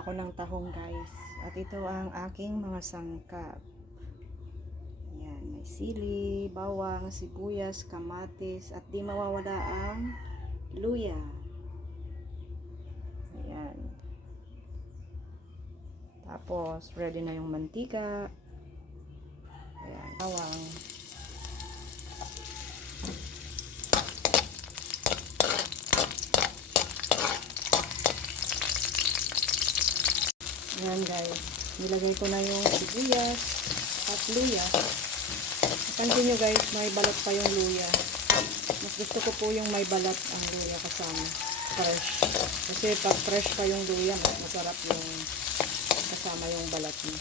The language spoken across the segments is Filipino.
ako ng tahong guys. At ito ang aking mga sangkap. Ayan, may sili, bawang, sibuyas, kamatis, at di mawawala ang luya. Ayan. Tapos, ready na yung mantika. Ayan, bawang. Ayan guys, nilagay ko na yung sibuyas at luya. Pansin nyo guys, may balat pa yung luya. Mas gusto ko po yung may balat ang luya kasama. Fresh. Kasi pag fresh pa yung luya, mas masarap yung kasama yung balat niya.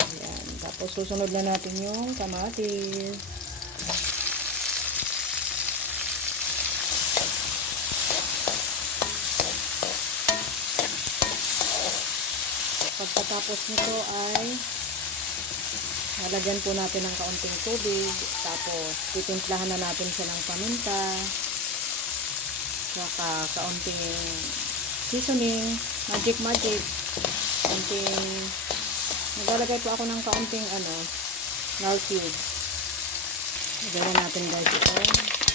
Ayan. Tapos susunod na natin yung kamatis. Pagkatapos nito ay Lalagyan po natin ng kaunting tubig. Tapos, titimplahan na natin siya ng paminta. Saka, kaunting seasoning. Magic magic. Kaunting, naglalagay po ako ng kaunting, ano, nal cube. Lagyan natin guys ito.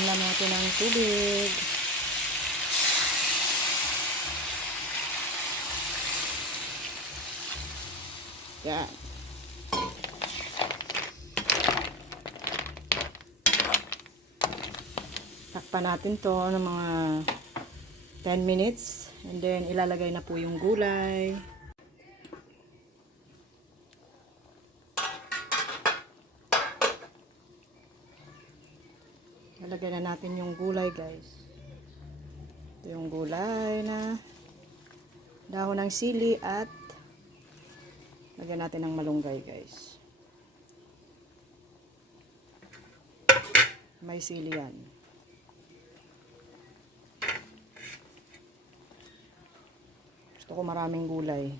Lagyan lang natin ng tubig. Yan. Takpan natin to ng mga 10 minutes. And then, ilalagay na po yung gulay. Lalagyan na natin yung gulay, guys. Ito yung gulay na dahon ng sili at lagyan natin ng malunggay, guys. May sili yan. Gusto ko maraming gulay.